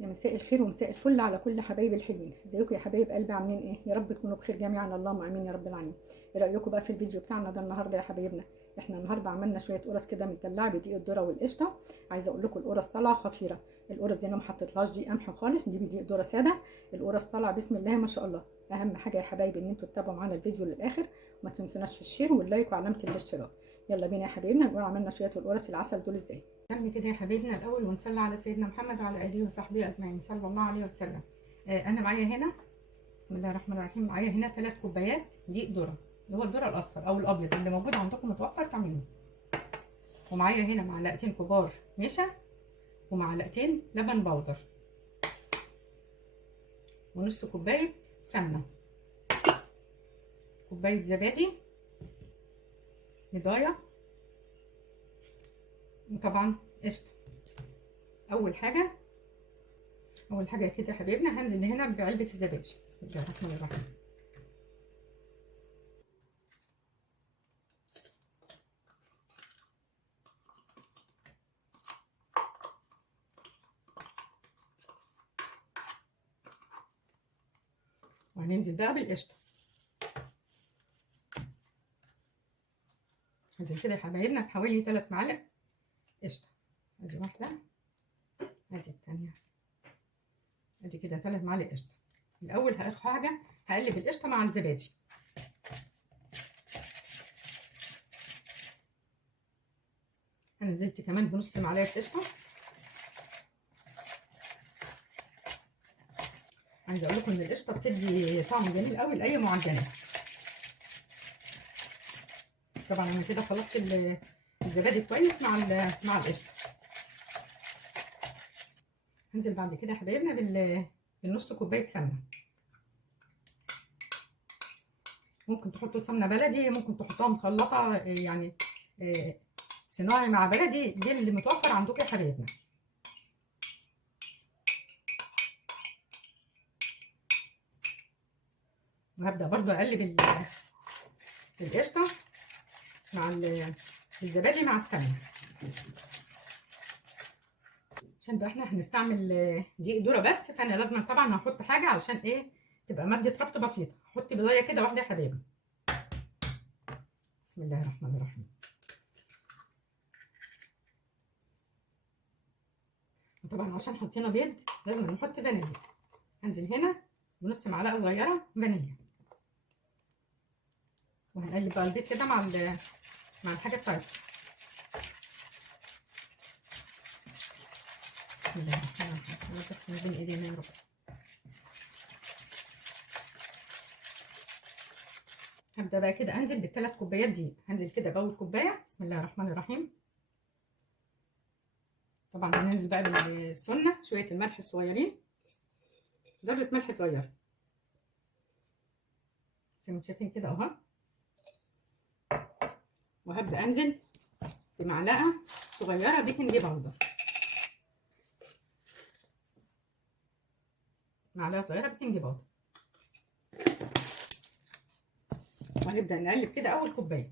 يا مساء الخير ومساء الفل على كل حبايبي الحلوين. ازيكم يا حبايب قلبي؟ عاملين ايه؟ يا رب تكونوا بخير جميعا، اللهم امين يا رب العالمين. ايه رايكم بقى في الفيديو بتاعنا ده النهارده يا حبايبنا؟ احنا النهارده عملنا شويه قرص كده متدلعه بدقيق الذره والقشطه. عايزه اقول لكم القرص طالعه خطيره. القرص دي انا ما حطيتلهاش دي قمح خالص، دي بدقيق ذره ساده. القرص طالعه بسم الله ما شاء الله. اهم حاجه يا حبايبي ان انتوا تتابعوا معانا الفيديو للاخر، وما تنسوناش في الشير واللايك وعلامه الاشتراك. يلا بينا يا حبايبنا نقول عملنا شويه القرص العسل دول ازاي. نعمل كده يا حبايبنا الاول ونصلي على سيدنا محمد وعلى اله وصحبه اجمعين، صلى الله عليه وسلم. انا معايا هنا بسم الله الرحمن الرحيم، معايا هنا 3 كوبايات دقيق ذره، اللي هو الذره الاصفر او الابيض اللي موجود عندكم متوفر تعملوه. ومعايا هنا معلقتين كبار نشا، ومعلقتين لبن بودر، ونص كوبايه سمنه، كوبايه زبادي، بيضايه، وطبعا قشطه. اول حاجه كده يا حبايبنا هنزل هنا بعلبه الزبادي. بسم الله الرحمن الرحيم. وهننزل بقى بالقشطه. هنزل كده يا حبايبنا بحوالي 3 معالق قشطه. ادي واحده، ادي الثانيه، ادي كده 3 معالق قشطه. الاول حاجه هقلب القشطه مع الزبادي. انا نزلت كمان بنص معلقه قشطه. عايزه اقول لكم ان القشطه بتدي طعم جميل قوي لاي معجنات. طبعا انا كده خلطت الزبادي كويس مع القشطه. هنزل بعد كده يا حبايبنا بالنص كوبايه سمنه. ممكن تحطوا سمنه بلدي، ممكن تحطوها مخلطه يعني صناعي مع بلدي، دي اللي متوفر عندكم يا حبايبنا. وهبدا برضو اقلب القشطه مع الزبادي مع السمنه، عشان بقى احنا هنستعمل دقيق ذره بس، فانا لازم طبعا هحط حاجه علشان ايه تبقى ماده ربط بسيطه. هحط بضايه كده واحده يا حبايبي. بسم الله الرحمن الرحيم. وطبعا عشان حطينا بيض لازم نحط فانيليا. هنزل هنا بنص معلقه صغيره فانيليا، وهنقلب بقى البيض كده مع الحاجه بتاعتنا. بسم الله الرحمن الرحيم. لا تغسل بين ايدينا يا رب. هبدا بقى كده انزل بالثلاث كوبايات دي. هنزل كده باول كوبايه بسم الله الرحمن الرحيم. طبعا هننزل بقى بالسنه شويه الملح الصغيرين، ذره ملح صغيره زي ما انتم شايفين كده اهو. وهبدا انزل بمعلقه صغيره بيكنج باودر، معلقه صغيره بيكنج باودر. وهنبدا نقلب كده اول كوبايه.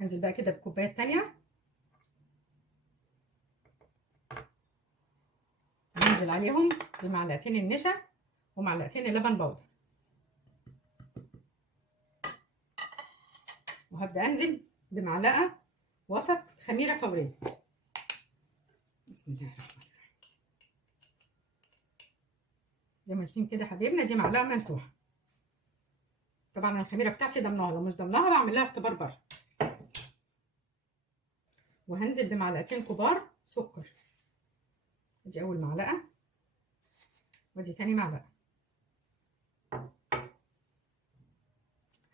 هنزل بقى كده بالكوبايه الثانيه، هنزل عليهم بمعلقتين النشا ومعلقتين اللبن بودر. وهبدا انزل بمعلقه وسط خميره فوريه. بسم الله الرحمن الرحيم. زي ما شايفين كده حبايبنا دي معلقه ممسوحه. طبعا الخميره بتاعتي ضمناها، لو مش ضمناها بعمل لها اختبار بره. وهنزل بمعلقتين كبار سكر. ادي اول معلقه، وادي تاني معلقه.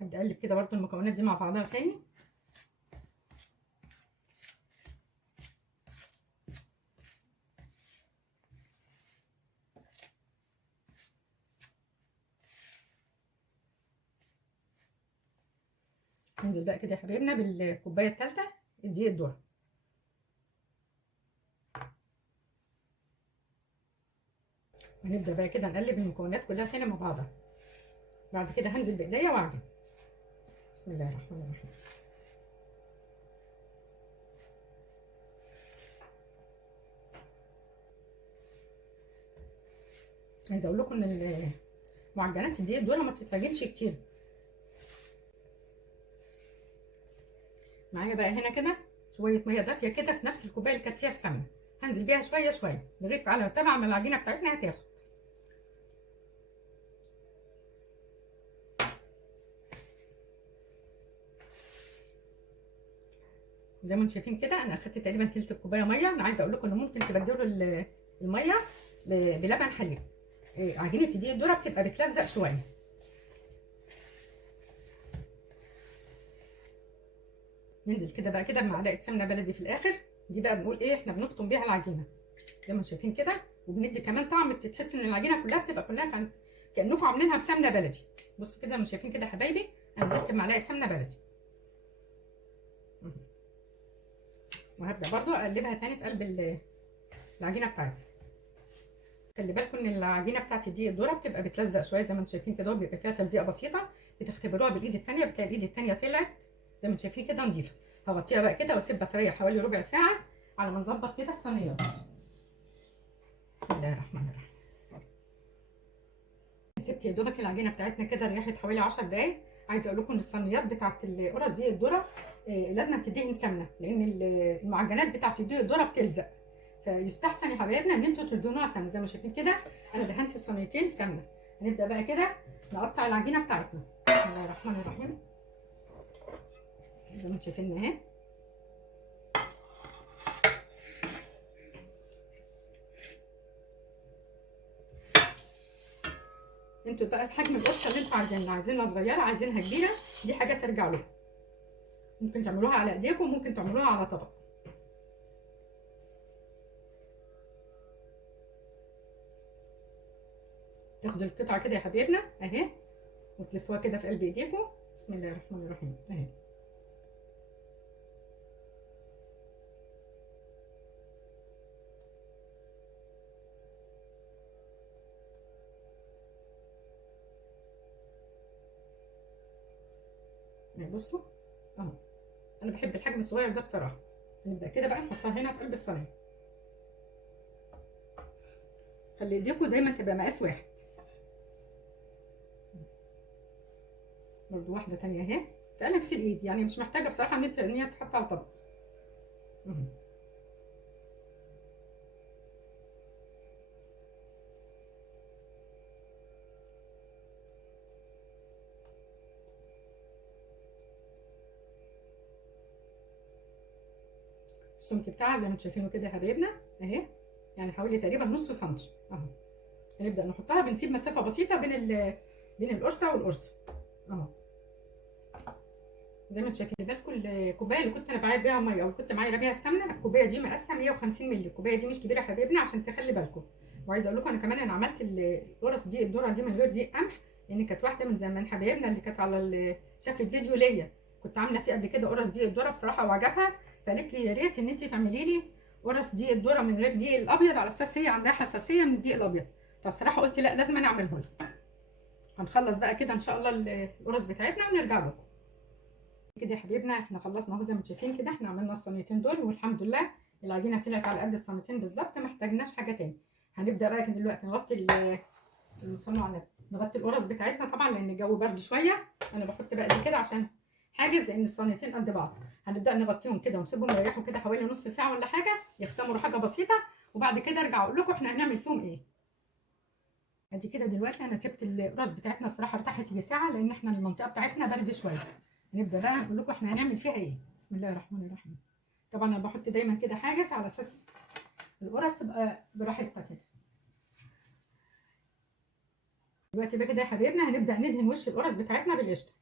هبدا اقلب كده برضو المكونات دي مع بعضها تاني. هنزل بقى كده يا حبايبنا بالكوبايه الثالثه دقيق الذره. هنبدا بقى كده نقلب المكونات كلها تاني مع بعضها. بعد كده هنزل بايديا واعجن. بسم الله الرحمن الرحيم. عايزه اقول لكم ان المعجنات الدقيق دول ما بتتعجنش كتير. معايا بقى هنا كده شويه ميه دافيه كده في نفس الكوبايه اللي كانت فيها السمنه، هنزل بيها شويه شويه لغايه على تبع ما العجينه بتاعتنا هتاخد. زي ما انتم شايفين كده انا اخدت تقريبا تلت الكوبايه ميه. انا عايزه اقول لكم ان ممكن تبدلوا الميه بلبن حليب. عجينه الدقيق الذره بتبقى بتلزق شويه. ننزل كده بقى كده بمعلقه سمنه بلدي في الاخر. دي بقى بنقول ايه، احنا بنفطم بيها العجينه زي ما انتم شايفين كده، وبندي كمان طعم تحس ان العجينه كلها بتبقى كلها كانكم عاملينها بسمنه بلدي. بصوا كده مش شايفين كده يا حبايبي، انا نزلت بمعلقه سمنه بلدي. وهبدا برضو اقلبها تاني في قلب العجينه بتاعتي. خلي بالكم ان العجينه بتاعت الدقيق الذره بتبقى بتلزق شويه زي ما انتم شايفين كده، بيبقى فيها تلزيقه بسيطه. بتختبروها بالايد الثانيه بتلاقي الايد الثانيه طلعت زي ما انتم شايفين كده نضيفه. هغطيها بقى كده واسيبها تريح حوالي ربع ساعه على ما نظبط كده الصينيات. بسم الله الرحمن الرحيم. سبت يا دوبك العجينه بتاعتنا كده ريحت حوالي 10 دقايق. عايزه اقول لكم ان الصينيات بتاعت القرص دقيق الذره لازم تدهن سمنه، لان المعجنات بتاعت الدقيق الذره بتلزق. فيستحسن يا حبايبنا ان انتوا تدهنوها سمنه زي ما شايفين كده. انا دهنت الصينيتين سمنه. هنبدا بقى كده نقطع العجينه بتاعتنا. بسم الله الرحمن الرحيم. زي ما انتم شايفين اهي. انتوا بقى حجم القرصه اللي انتوا عايزينها صغيره عايزينها كبيره، دي حاجه ترجع لكم. ممكن تعملوها على ايديكم وممكن تعملوها على طبق. تاخدوا القطعه كده يا حبايبنا اهي وتلفوها كده في قلب ايديكم. بسم الله الرحمن الرحيم اهي. بصوا اهو، انا بحب الحجم الصغير ده بصراحه. نبدا كده بقى نحطها هنا في قلب الصينيه. خلي ايديكم دايما تبقى مقاس واحد. برضو واحده تانية اهي في نفس الايد، يعني مش محتاجه بصراحه ان هي تتحط على الطبق. السمك بتاعها زي ما انتم شايفينه كده يا حبايبنا اهي، يعني حوالي تقريبا نص سنتي اهو. هنبدا نحطها، بنسيب مسافه بسيطه بين القرصه والقرصه اهو. زي ما انتم شايفين بالكم الكوبايه اللي كنت انا بعاير بيها ميه او كنت معايره بيها السمنه، الكوبايه دي مقاسها 150 مللي. الكوبايه دي مش كبيره يا حبايبنا عشان تخلي بالكم. وعايزه اقول لكم انا كمان عملت القرص دي الذره دي من غير دقيق قمح، لان كانت واحده من زمان حبايبنا اللي كانت على شافت فيديو ليا كنت عامله فيه قبل كده قرص دقيق الذره بصراحه وعجبها، فقالت لي يا ريت ان انت تعملي لي قرص ديق الذره من غير دقيق الابيض على اساس هي عندها حساسيه من الدقيق الابيض. فبصراحه قلت لا لازم انا اعمله لها. هنخلص بقى كده ان شاء الله القرص بتاعتنا ونرجع لكم. كده يا حبيبنا احنا خلصنا اهو. زي ما انتم شايفين كده احنا عملنا الصينيتين دول والحمد لله العجينه طلعت على قد الصينيتين بالظبط، ما احتاجناش حاجه تاني. هنبدا بقى كده دلوقتي نغطي صلوا على النبي، نغطي القرص بتاعتنا طبعا لان الجو برد شويه. انا بحط بقى دي كده عشان حاجز لان الصينيتين قد بعض. هنبدا نغطيهم كده ونسيبهم يريحوا كده حوالي نص ساعه ولا حاجه يختمروا حاجه بسيطه، وبعد كده ارجع اقول لكم احنا هنعمل فيهم ايه. ادي كده دلوقتي انا سبت القرص بتاعتنا بصراحه ارتاحت يجي ساعه لان احنا المنطقه بتاعتنا برد شويه. هنبدا بقى نقول لكم احنا هنعمل فيها ايه. بسم الله الرحمن الرحيم. طبعا انا بحط دايما كده حاجز على اساس القرص تبقى براحتها كده. دلوقتي بقى كده يا حبايبنا هنبدا ندهن وش القرص بتاعتنا بالقشطه.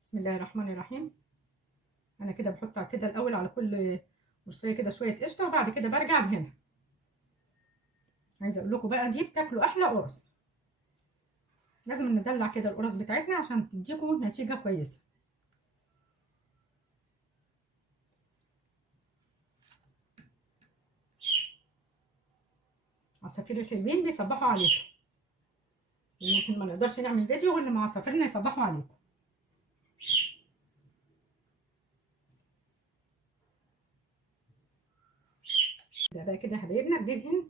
بسم الله الرحمن الرحيم. انا كده بحط كده الاول على كل قرصيه كده شويه قشطه وبعد كده برجع ادهنها. عايزه اقول لكم بقى دي بتاكلوا احلى قرص. لازم ندلع كده القرص بتاعتنا عشان تديكم نتيجه كويسه. عصافير الحلوين بيصبحوا عليكم. لان احنا ما نقدرش نعمل فيديو غير لما عصافيرنا يصبحوا عليكم. ده بقى كده يا حبايبنا بندهن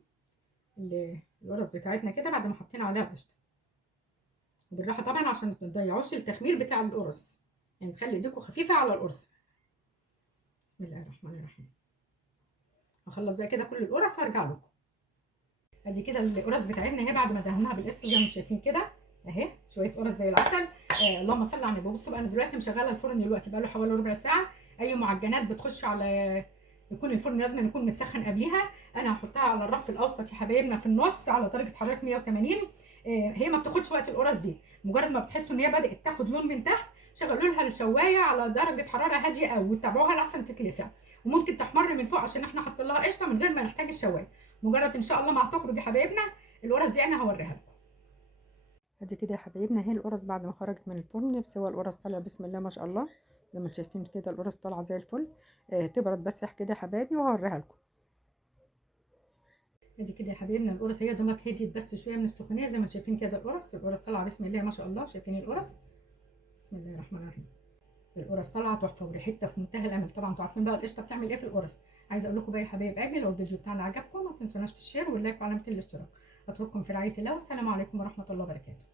القرص بتاعتنا كده بعد ما حطينا عليها قشطه، بالراحه طبعا عشان ما تضيعوش التخمير بتاع القرص، يعني تخلي ايديكم خفيفه على القرص. بسم الله الرحمن الرحيم. هخلص بقى كده كل القرص وارجع لكم. ادي كده القرص بتاعتنا اهي بعد ما دهناها بالقشطه زي ما انتم شايفين كده اهي، شويه قرص زي العسل. اللهم صل على النبي. بصوا بقى انا دلوقتي مشغله الفرن دلوقتي بقى له حوالي ربع ساعه. اي معجنات بتخش على يكون الفرن لازم يكون متسخن قبليها. انا هحطها على الرف الاوسط يا حبايبنا في النص على درجه حراره 180. هي ما بتاخدش وقت القرص دي، مجرد ما بتحسوا ان هي بدات تاخد لون من تحت شغلوا لها الشوايه على درجه حراره هاديه قوي وتتابعوها لحسن تتلسع، وممكن تحمر من فوق عشان احنا حاطين لها قشطه من غير ما نحتاج الشوايه. مجرد ان شاء الله ما هتخرج يا حبايبنا القرص دي انا هوريها لكم. ادي كده يا حبايبنا اهي القرص بعد ما خرجت من الفرن، بس هو القرص طالع بسم الله ما شاء الله زي ما شايفين كده القرص طالعه زي الفل. تبرد بس كده يا حبايبي وهوريها لكم. ادي كده يا حبايبنا القرص هي دومك هديت بس شويه من السخونيه زي ما شايفين كده القرص طالعه بسم الله ما شاء الله. شايفين القرص؟ بسم الله الرحمن الرحيم. القرص طالعه تحفه وريحتها في منتهى الامل. طبعا انتوا عارفين بقى القشطه بتعمل ايه في القرص. عايزه اقول لكم بقى يا حبايب قلبي لو الفيديو بتاعنا عجبكم ما تنسوناش في الشير واللايك وعلامه الاشتراك. اترككم في رعايه الله والسلام عليكم ورحمه الله وبركاته.